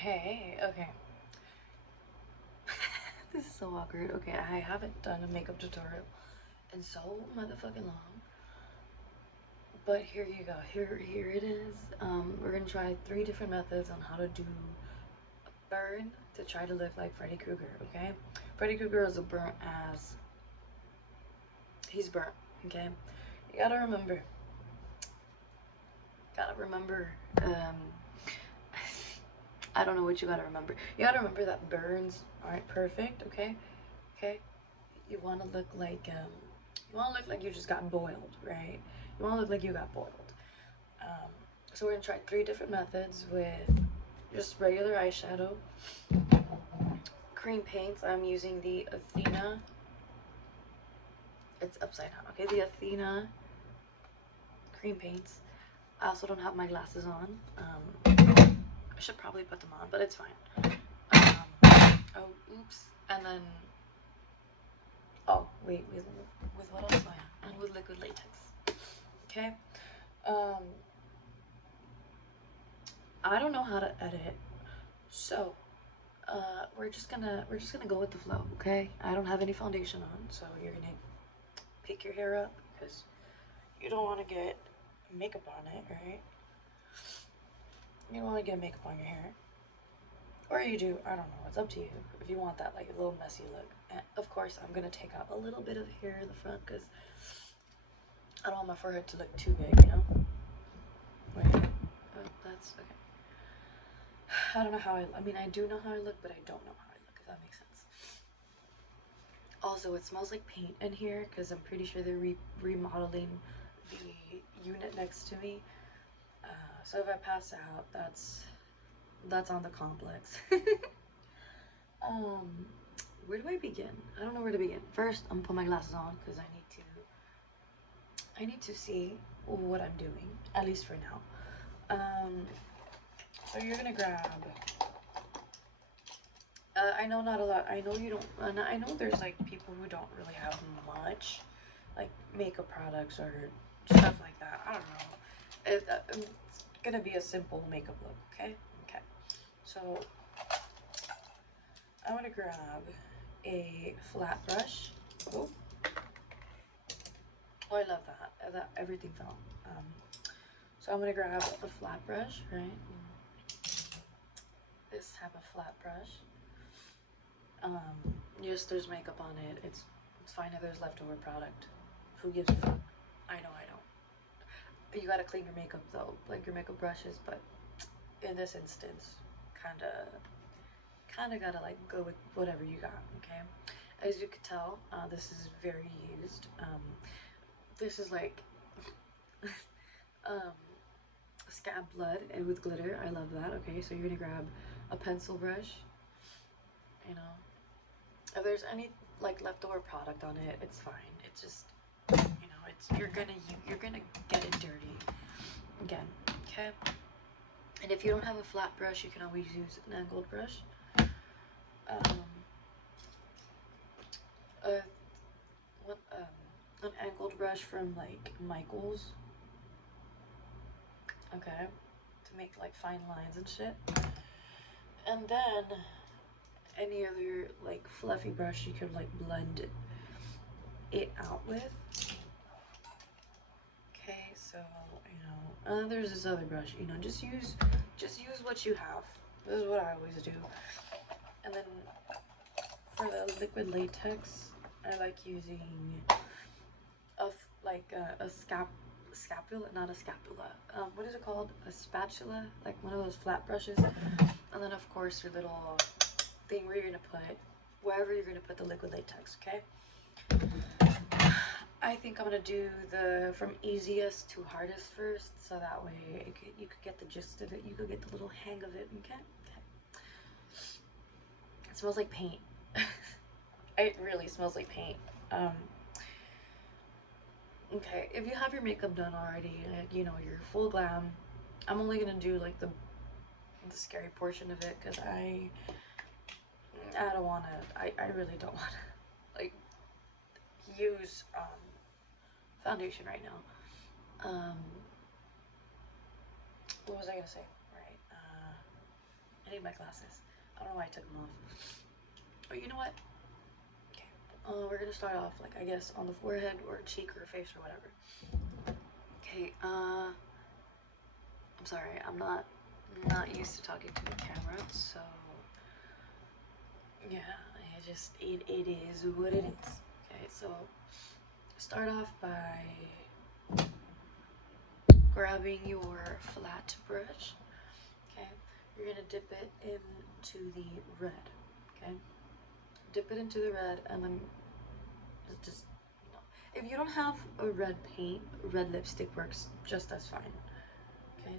Hey, okay. This is so awkward. Okay, I haven't done a makeup tutorial in so motherfucking long. But here you go. Here it is. We're gonna try 3 different methods on how to do a burn to try to look like Freddy Kreuger, okay? Freddy Kreuger is a burnt ass. He's burnt, okay? You gotta remember, I don't know what you gotta remember. You gotta remember that burns aren't perfect, okay? Okay? You wanna look like, you just got boiled, right? You wanna look like you got boiled. So we're gonna try 3 different methods with just regular eyeshadow, cream paints. I'm using the Athena. It's upside down, okay? The Athena cream paints. I also don't have my glasses on. I should probably put them on, but it's fine. Oh, oops. And then, oh, wait, with what else do I have? And with liquid latex. Okay? I don't know how to edit, so we're just gonna go with the flow, okay? I don't have any foundation on, so you're gonna pick your hair up because you don't want to get makeup on it, right? You don't want to get makeup on your hair, or you do. I don't know. It's up to you if you want that like a little messy look. And of course, I'm gonna take out a little bit of hair in the front because I don't want my forehead to look too big, you know. Wait, that's okay. I don't know how I mean, I do know how I look, but I don't know how I look, if that makes sense. Also, it smells like paint in here because I'm pretty sure they're remodeling the unit next to me. So if I pass out, that's on the complex. Where do I begin? I don't know where to begin. First, I'm gonna put my glasses on because I need to see what I'm doing, at least for now. So you're gonna grab. I know not a lot. I know you don't. I know there's like people who don't really have much, like makeup products or stuff like that. I don't know. It's gonna be a simple makeup look. Okay. Okay. So I'm gonna grab a flat brush. Oh, oh, I love that. That everything fell. So I'm gonna grab a flat brush, right? This type of flat brush. Yes, there's makeup on it. It's fine if there's leftover product. Who gives a fuck? I know I don't. You gotta clean your makeup though, like your makeup brushes. But in this instance, kinda gotta like go with whatever you got. Okay. As you can tell, this is very used. This is like um, scab blood and with glitter. I love that. Okay, so you're gonna grab a pencil brush. You know, if there's any like leftover product on it, it's fine. It's just, you know, it's you're gonna get it dirty again. Okay. And if you don't have a flat brush, you can always use an angled brush. Uh, an angled brush from like Michaels. Okay, to make like fine lines and shit. And then any other like fluffy brush you could like blend it out with. Okay, so you know, there's this other brush. You know, just use what you have. This is what I always do. And then for the liquid latex, I like using a scapula, not a scapula. What is it called? A spatula, like one of those flat brushes. And then of course your little thing where you're gonna put wherever you're gonna put the liquid latex. Okay. I think I'm gonna do the from easiest to hardest first, so that way you could get the gist of it. You could get the little hang of it. Okay. Okay. It smells like paint. It really smells like paint. Okay, if you have your makeup done already, you know, you're full glam. I'm only gonna do like the scary portion of it because I don't wanna. I really don't wanna like use foundation right now. What was I gonna say? Right. I need need my glasses. I don't know why I took them off. But you know what? Okay. We're gonna start off, like, I guess, on the forehead or cheek or face or whatever. Okay, I'm sorry, I'm not used to talking to the camera, so yeah, it is what it is. Okay, so start off by grabbing your flat brush. Okay, you're gonna dip it into the red. Okay, dip it into the red, and then just, you know, if you don't have a red paint, red lipstick works just as fine. Okay,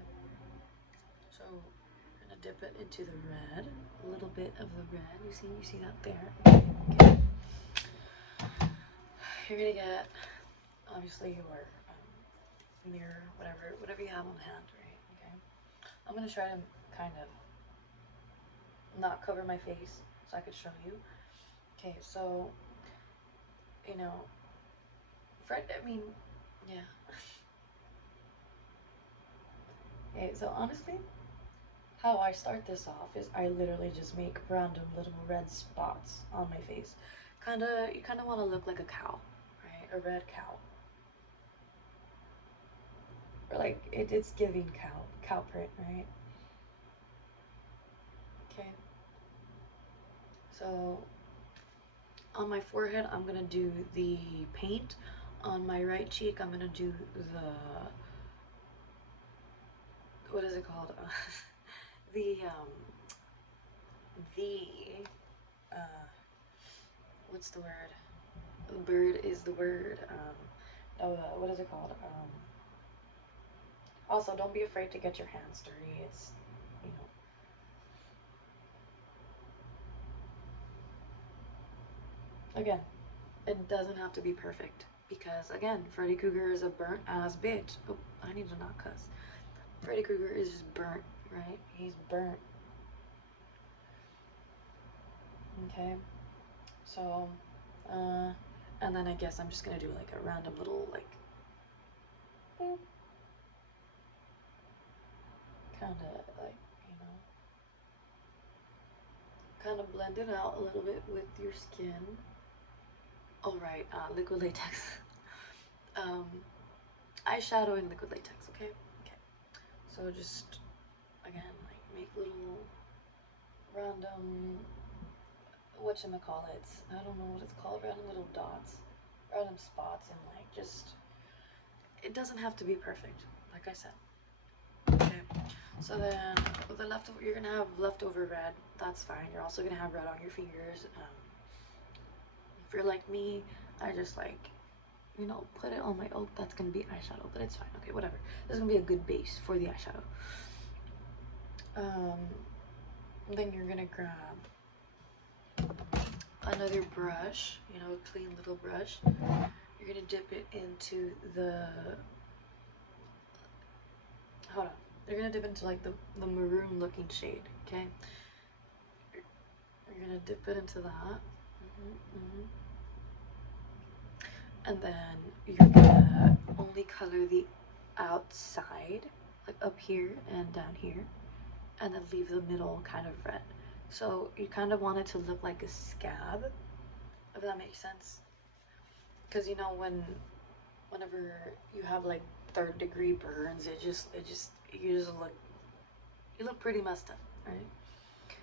so you're gonna dip it into the red, a little bit of the red. You see that there? Okay. You're gonna get, obviously, your mirror, whatever you have on hand, right? Okay. I'm gonna try to kind of not cover my face so I could show you. Okay, so, you know, yeah. Okay, so honestly, how I start this off is I literally just make random little red spots on my face. You kinda wanna look like a cow, right? A red cow. Or like, it's giving cow print, right? Okay. So, on my forehead, I'm gonna do the paint. On my right cheek, I'm gonna do what is it called? the, the, uh, what's the word? Bird is the word. What is it called? Also, don't be afraid to get your hands dirty. It's, you know, again, it doesn't have to be perfect. Because, again, Freddy Kreuger is a burnt ass bitch. Oh, I need to not cuss. Freddy Kreuger is just burnt, right? He's burnt. Okay. So, and then I guess I'm just gonna do like a random little, like, boop, kind of like, you know, kind of blend it out a little bit with your skin. All right, liquid latex. um, eyeshadow and liquid latex. Okay. Okay. So just, again, like, make little random, whatchamacallits, I don't know what it's called, random little dots, random spots, and like, just, it doesn't have to be perfect, like I said. Okay, so then you're gonna have leftover red. That's fine. You're also gonna have red on your fingers. If you're like me, I just, like, you know, put it on my, oh, that's gonna be eyeshadow, but it's fine. Okay, whatever. This is gonna be a good base for the eyeshadow. Then you're gonna grab another brush, you know, a clean little brush. You're gonna dip it into the, hold on. You're gonna dip into like the maroon looking shade, okay? You're gonna dip it into that. And then you're gonna only color the outside, like up here and down here, and then leave the middle kind of red. So you kind of want it to look like a scab, if that makes sense. Because, you know, whenever you have like third-degree burns, you look pretty messed up, right? Okay.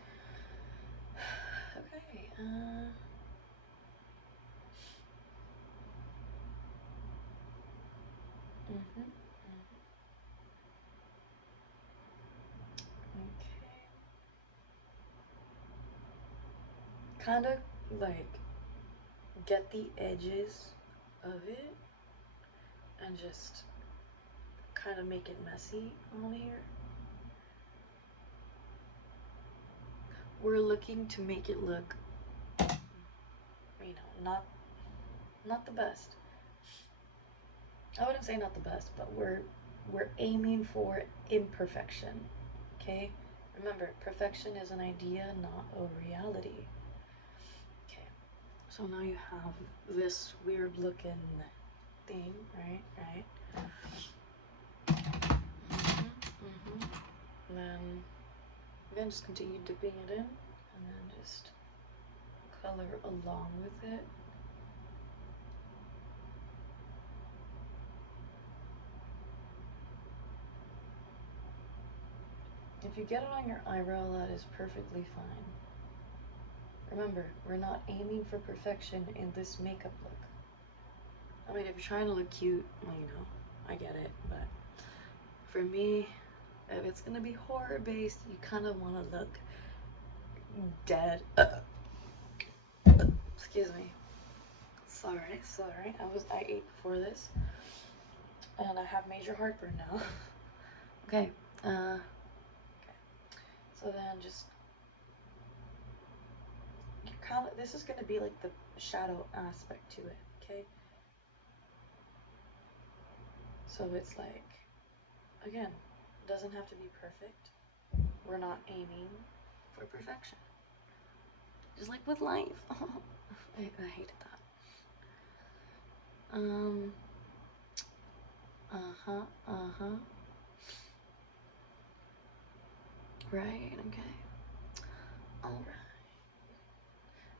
Okay. Kind of like get the edges of it and just kind of make it messy on here. We're looking to make it look, you know, not the best. I wouldn't say not the best, but we're aiming for imperfection. Okay? Remember, perfection is an idea, not a reality. Okay. So now you have this weird looking thing, right? Right? Then Again, just continue dipping it in and then just color along with it. If you get it on your eyebrow, that is perfectly fine. Remember, we're not aiming for perfection in this makeup look. I mean, if you're trying to look cute, well, you know, I get it, but for me, if it's gonna be horror based, you kind of want to look dead. Excuse me. Sorry. I ate before this, and I have major heartburn now. Okay. Okay. So then just kind of. This is gonna be like the shadow aspect to it. Okay. So it's like, again, it doesn't have to be perfect. We're not aiming for perfection. Just like with life. I hated that. Right, okay. Alright.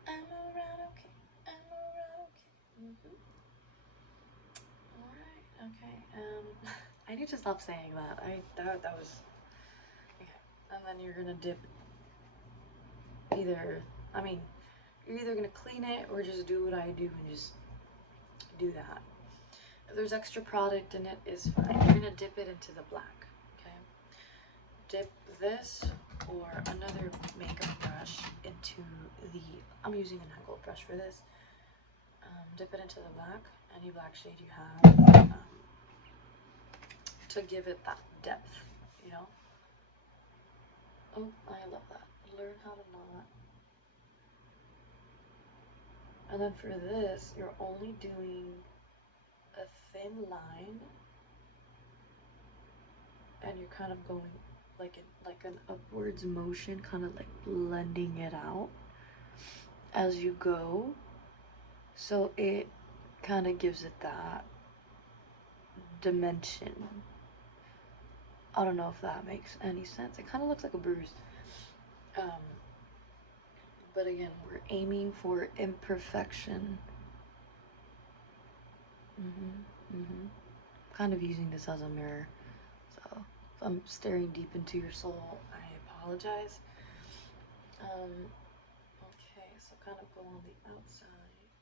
I'm alright, okay. I'm alright, okay. Alright, okay. I need to stop saying that. That was okay. And then you're gonna dip either, I mean, you're either gonna clean it or just do what I do and just do that. If there's extra product in it, is fine. You're gonna dip it into the black, okay? Dip this or another makeup brush into the, I'm using an angled brush for this. Dip it into the black, any black shade you have, to give it that depth, you know? Oh, I love that. Learn how to knot. And then for this, you're only doing a thin line, and you're kind of going like an upwards motion, kind of like blending it out as you go. So it kind of gives it that dimension. I don't know if that makes any sense. It kind of looks like a bruise. But again, we're aiming for imperfection. Kind of using this as a mirror. So if I'm staring deep into your soul, I apologize. Okay, so kind of go on the outside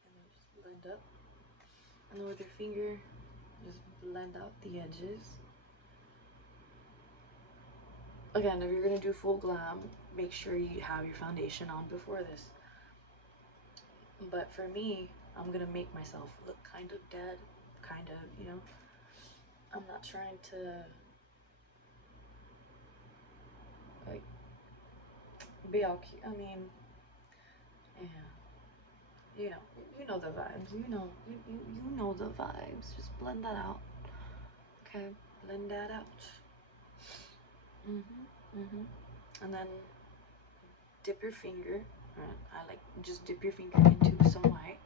and then just blend up. And then with your finger, just blend out the edges. Again, if you're gonna do full glam, make sure you have your foundation on before this. But for me, I'm gonna make myself look kind of dead, kind of, you know. I'm not trying to like be all cute. I mean, yeah, you know the vibes. You know the vibes. Just blend that out. Okay, blend that out. And then dip your finger. I like just dip your finger into some white,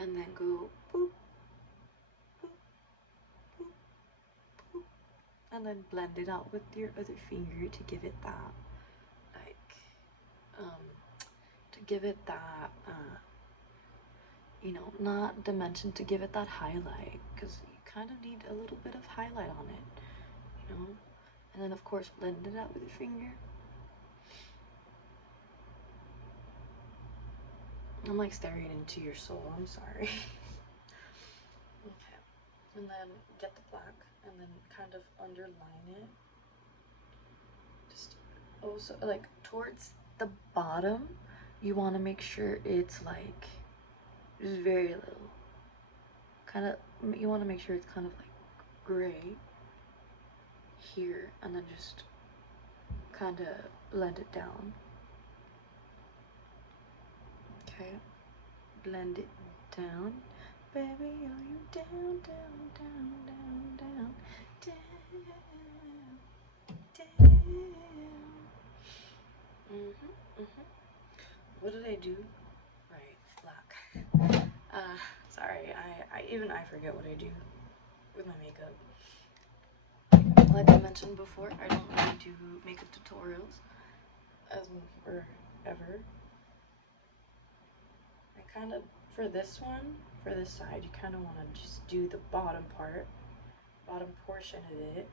and then go boop, boop, boop, boop, and then blend it out with your other finger to give it that, like, to give it that, you know, not dimension, to give it that highlight, because you kind of need a little bit of highlight on it, you know. And then of course blend it out with your finger. I'm like staring into your soul, I'm sorry. Okay, and then get the black and then kind of underline it. Just also like towards the bottom, you want to make sure it's like just very little. Kind of, you want to make sure it's kind of like gray here, and then just kind of blend it down. Okay, blend it down. Baby, are you down, down, down, down, down, down, down? What did I do? Right, black. Sorry, I forget what I do with my makeup. Like I mentioned before, I don't really do makeup tutorials. as or ever. I kind of, for this one, for this side, you kind of want to just do the bottom part, bottom portion of it,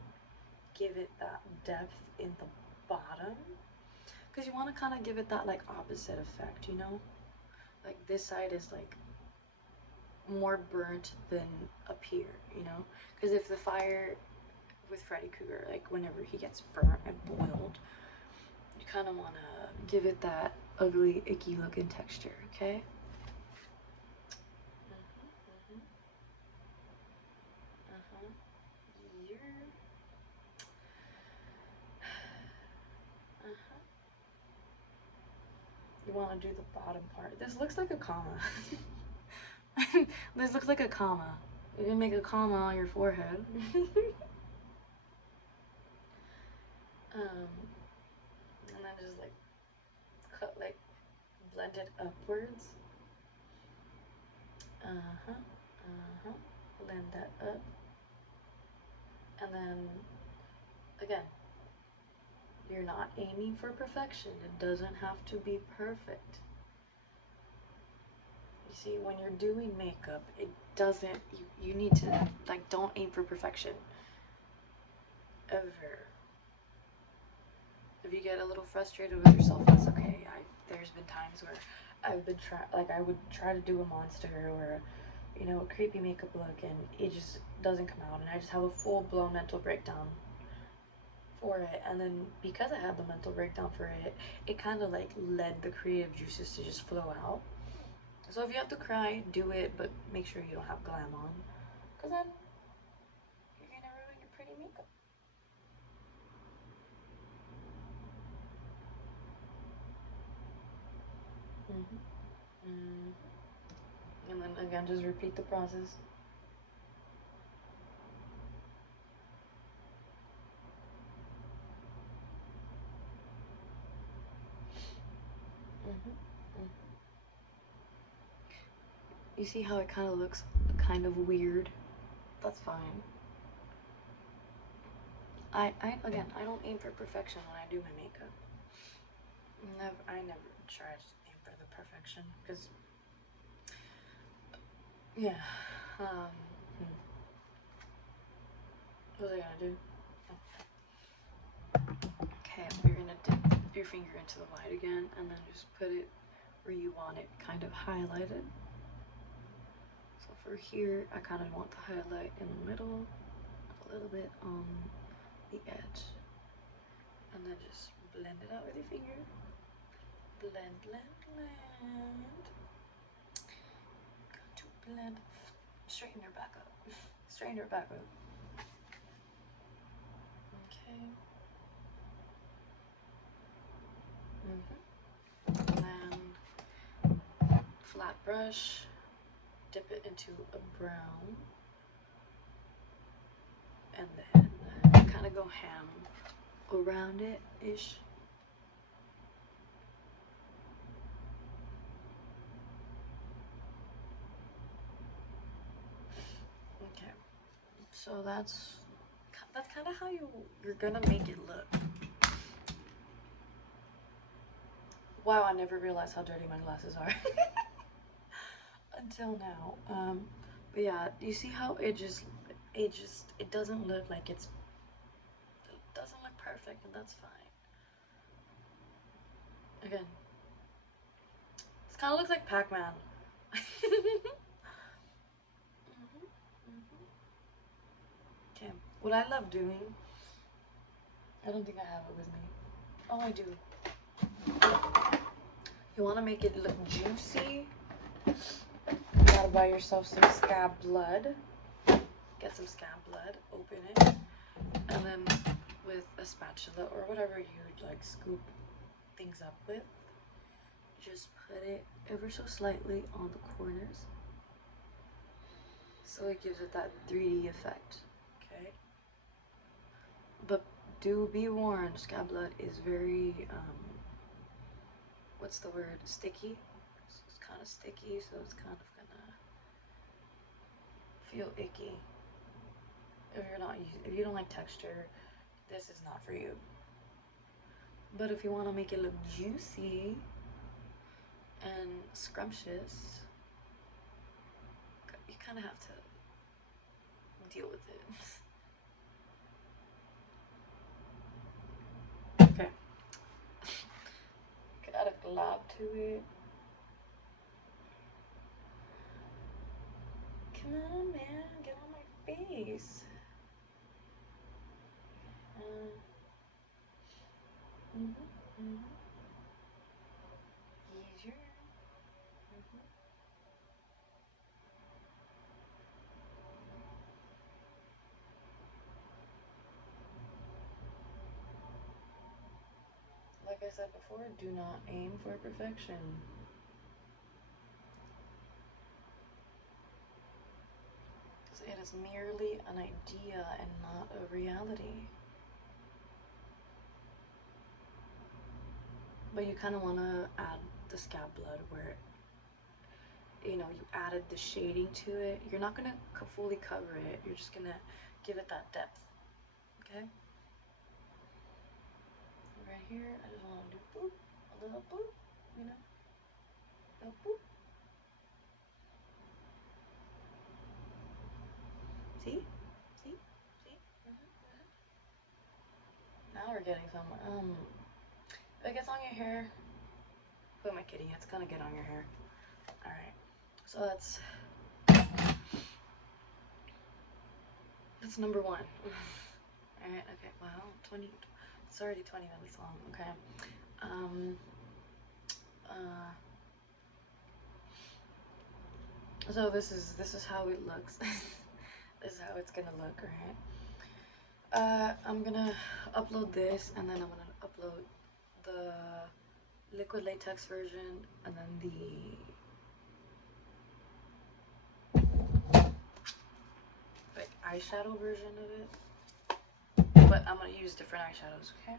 give it that depth in the bottom, because you want to kind of give it that like opposite effect, you know? Like this side is like more burnt than up here, you know? Because if the fire with Freddy Kreuger, like whenever he gets burnt and boiled, you kind of want to give it that ugly, icky looking texture, okay? Yeah. You want to do the bottom part. This looks like a comma. This looks like a comma. You're gonna make a comma on your forehead. And then just like cut, like blend it upwards. Blend that up. And then again, you're not aiming for perfection. It doesn't have to be perfect. You see, when you're doing makeup, it doesn't, you need to, like, don't aim for perfection. Ever. If you get a little frustrated with yourself, that's okay. There's been times where I've been I would try to do a monster or, you know, a creepy makeup look, and it just doesn't come out, and I just have a full-blown mental breakdown for it. And then because I had the mental breakdown for it, it kind of like led the creative juices to just flow out. So if you have to cry, do it, but make sure you don't have glam on, because then you're gonna ruin your pretty makeup. And then again, just repeat the process. You see how it kind of looks kind of weird? That's fine. Again, I don't aim for perfection when I do my makeup. I never try to aim for the perfection, because, yeah, what was I gonna do? Okay, you're gonna dip your finger into the light again, and then just put it where you want it kind of highlighted. So for here, I kind of want the highlight in the middle, a little bit on the edge, and then just blend it out with your finger. Blend, blend, blend. Got to blend. Straighten your back up. Straighten your back up. Okay. And then flat brush, dip it into a brown, and then kind of go ham around it ish. Okay, so that's kind of how you're gonna make it look. Wow, I never realized how dirty my glasses are until now. But yeah, you see how it doesn't look like it doesn't look perfect, and that's fine. Again, this kind of looks like Pac-Man. Okay, what I love doing, I don't think I have it with me. Oh, I do. You want to make it look juicy? You gotta buy yourself some scab blood. Get some scab blood, open it, and then with a spatula or whatever you like scoop things up with, just put it ever so slightly on the corners, so it gives it that 3D effect. Okay, but do be warned, scab blood is very what's the word, sticky. It's kind of sticky, so it's kind of gonna feel icky. If you don't like texture, this is not for you. But if you want to make it look juicy and scrumptious, you kind of have to deal with it. Okay. Gotta glob to it. Come on, man, get on my face. Easier. Like I said before, do not aim for perfection. Because it is merely an idea and not a reality. But you kind of want to add the scab blood where, you know, you added the shading to it. You're not going to fully cover it. You're just going to give it that depth. Okay? Right here, I just want to do boop, a little boop, you know? A boop. See? See? See? Now we're getting somewhere. If it gets on your hair, who am I kidding? It's gonna get on your hair. Alright. So that's number one. Alright, okay, wow, 20, it's already 20 minutes long, okay. So this is how it looks. This is how it's gonna look, right? I'm gonna upload this, and then I'm gonna upload the liquid latex version, and then the like eyeshadow version of it. But I'm gonna use different eyeshadows, okay?